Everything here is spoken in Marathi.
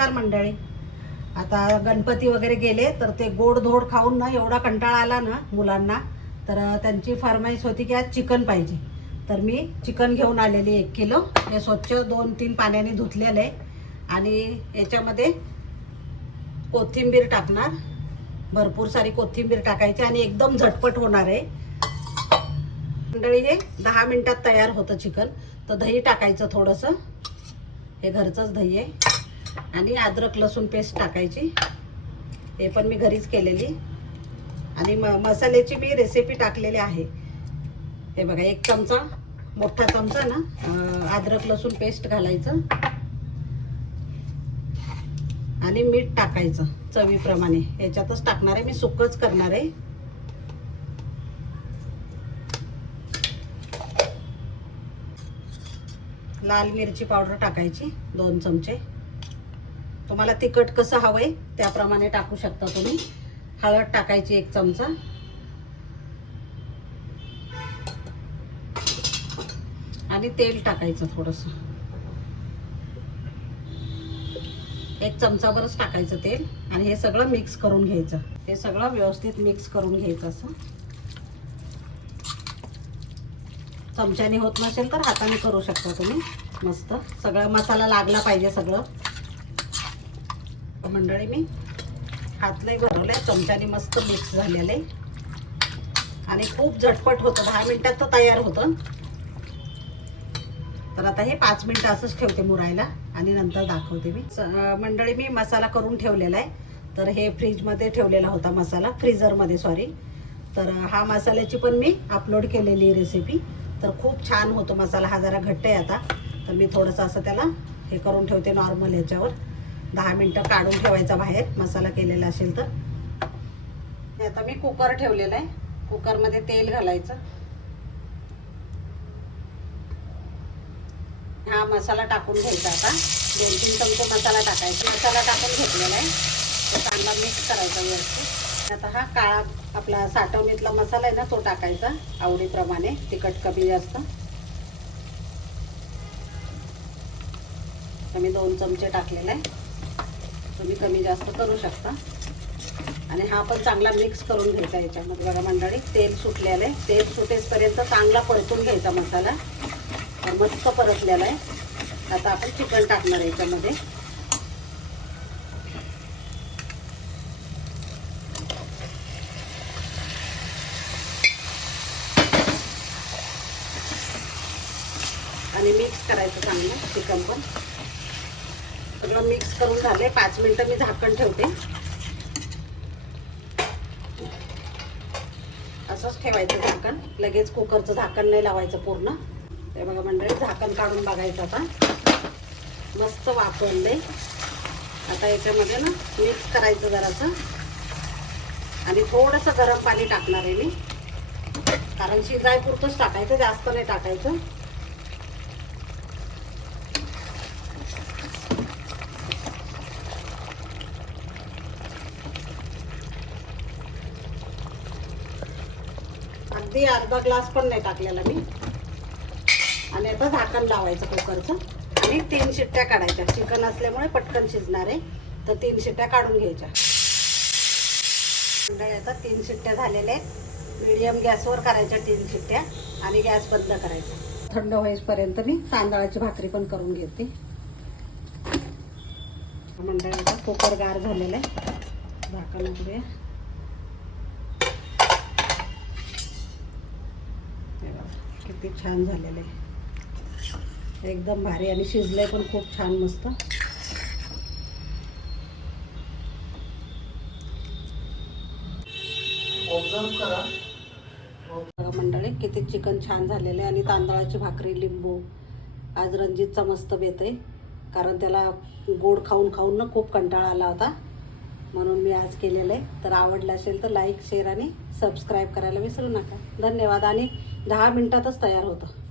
नमस्कार मंडळी. आता गणपती वगैरे गेले तर ते गोड धोड खाऊन ना एवढा कंटाळा आला ना मुलांना तर त्यांची फरमाईश होती की आज चिकन पाहिजे. तर मी चिकन घेऊन आलेली एक किलो. हे स्वच्छ दोन तीन पाण्याने धुतलेलं आहे. आणि याच्यामध्ये कोथिंबीर टाकणार. भरपूर सारी कोथिंबीर टाकायची आणि एकदम झटपट होणार आहे. मंडळी हे दहा मिनिटात तयार होतं चिकन. तर दही टाकायचं थोडंसं. हे घरचंच दही आहे. आणि अद्रक लसूण पेस्ट टाकायची. हे पण मी घरीच केलेली. आणि म मसाल्याची मी रेसिपी टाकलेली आहे. हे बघा एक चमचा मोठा चमचा ना अद्रक लसूण पेस्ट घालायचं. आणि मीठ टाकायचं चवीप्रमाणे. याच्यातच टाकणार आहे मी सुकच करणार आहे. लाल मिरची पावडर टाकायची दोन चमचे. तुम्हाला तिखट कसं हवंय त्याप्रमाणे टाकू शकता तुम्ही. हळद टाकायची एक चमचा. आणि तेल टाकायचं थोडस. एक चमचाभरच टाकायचं तेल आणि हे सगळं मिक्स करून घ्यायचं. हे सगळं व्यवस्थित मिक्स करून घ्यायचं असं. चमच्याने होत नसेल तर हाताने करू शकता तुम्ही. मस्त. सगळा मसाला लागला पाहिजे सगळं. मंडळी मी हातले भरवलंय चमच्याने मस्त मिक्स झालेलं. आहे आणि खूप झटपट होतं. दहा मिनिटात तर तयार होतं. तर आता हे पाच मिनटं असंच ठेवते मुरायला आणि नंतर दाखवते मी. मंडळी मी मसाला करून ठेवलेला आहे. तर हे फ्रीजमध्ये ठेवलेला होता मसाला. फ्रीझरमध्ये सॉरी तर हा मसाल्याची पण मी अपलोड केलेली रेसिपी तर खूप छान होतो मसाला. हा जरा घट्ट आहे आता. तर मी थोडंसं असं त्याला हे करून ठेवते नॉर्मल ह्याच्यावर. दहा मिनटं काढून ठेवायचा बाहेर मसाला केलेला असेल तर. हे आता मी कुकर ठेवलेला आहे. कुकरमध्ये तेल घालायचं. हा मसाला टाकून घ्यायचा आता. दोन तीन चमचे मसाला टाकायचा. मसाला टाकून घेतलेला आहे. तो चांगला मिक्स करायचा व्यवस्थित. आता हा काळा आपला साठवणीतला मसाला आहे ना तो टाकायचा आवडीप्रमाणे. तिखट कमी जास्त. तर मी दोन चमचे टाकलेला आहे. कमी जास्त करू शकता. आणि हा पण चांगला मिक्स करून घ्यायचा याच्यामध्ये. बघा मंडळी तेल सुटलेलं आहे. तेल सुटेसपर्यंत चांगला परतून घ्यायचा मसाला. तर मस्त परतलेला आहे. आता आपण चिकन टाकणार आहे याच्यामध्ये. आणि मिक्स करायचं चांगलं चिकन पण. मिक्स करून झाले. पाच मिनिटं मी झाकण ठेवते. असंच ठेवायचं झाकण. लगेच कुकरचं झाकण नाही लावायचं पूर्ण. ते बघा मंडळी झाकण काढून बघायचं आता. मस्त वापरले आता याच्यामध्ये ना मिक्स करायचं जरासं. आणि थोडंसं गरम पाणी टाकणार आहे मी. कारण शिजाय पुरतंच टाकायचं जास्त नाही टाकायचं. अगदी अर्धा ग्लास पण नाही टाकलेला मी. आणि आता झाकण लावायचं कुकरचं. आणि तीन शिट्ट्या काढायच्या. चिकन असल्यामुळे पटकन शिजणार आहे. तर तीन शिट्ट्या काढून घ्यायच्या. मंडळी आता तीन शिट्ट्या झालेल्या आहेत. मिडियम गॅसवर करायच्या तीन शिट्ट्या आणि गॅस बंद करायचा. थंड होईपर्यंत मी तांदळाची भाकरी पण करून घेते. मंडळी आता कुकर गार झालेला आहे. झाकण उघडूया हे बघा, किती छान झालेलं आहे. एकदम भारी आणि शिजलंय पण खूप छान मस्त. मंडळी किती चिकन छान झालेले आणि तांदळाची भाकरी लिंबू. आज रणजितचा मस्त बेत आहे. कारण त्याला गोड खाऊन खाऊन ना खूप कंटाळा आला होता. म्हणून मी आज केलेलं आहे. तर आवडलं असेल तर लाईक शेअर आणि सबस्क्राईब करायला विसरू नका. धन्यवाद. आणि दहा मिनटातच तयार होतं.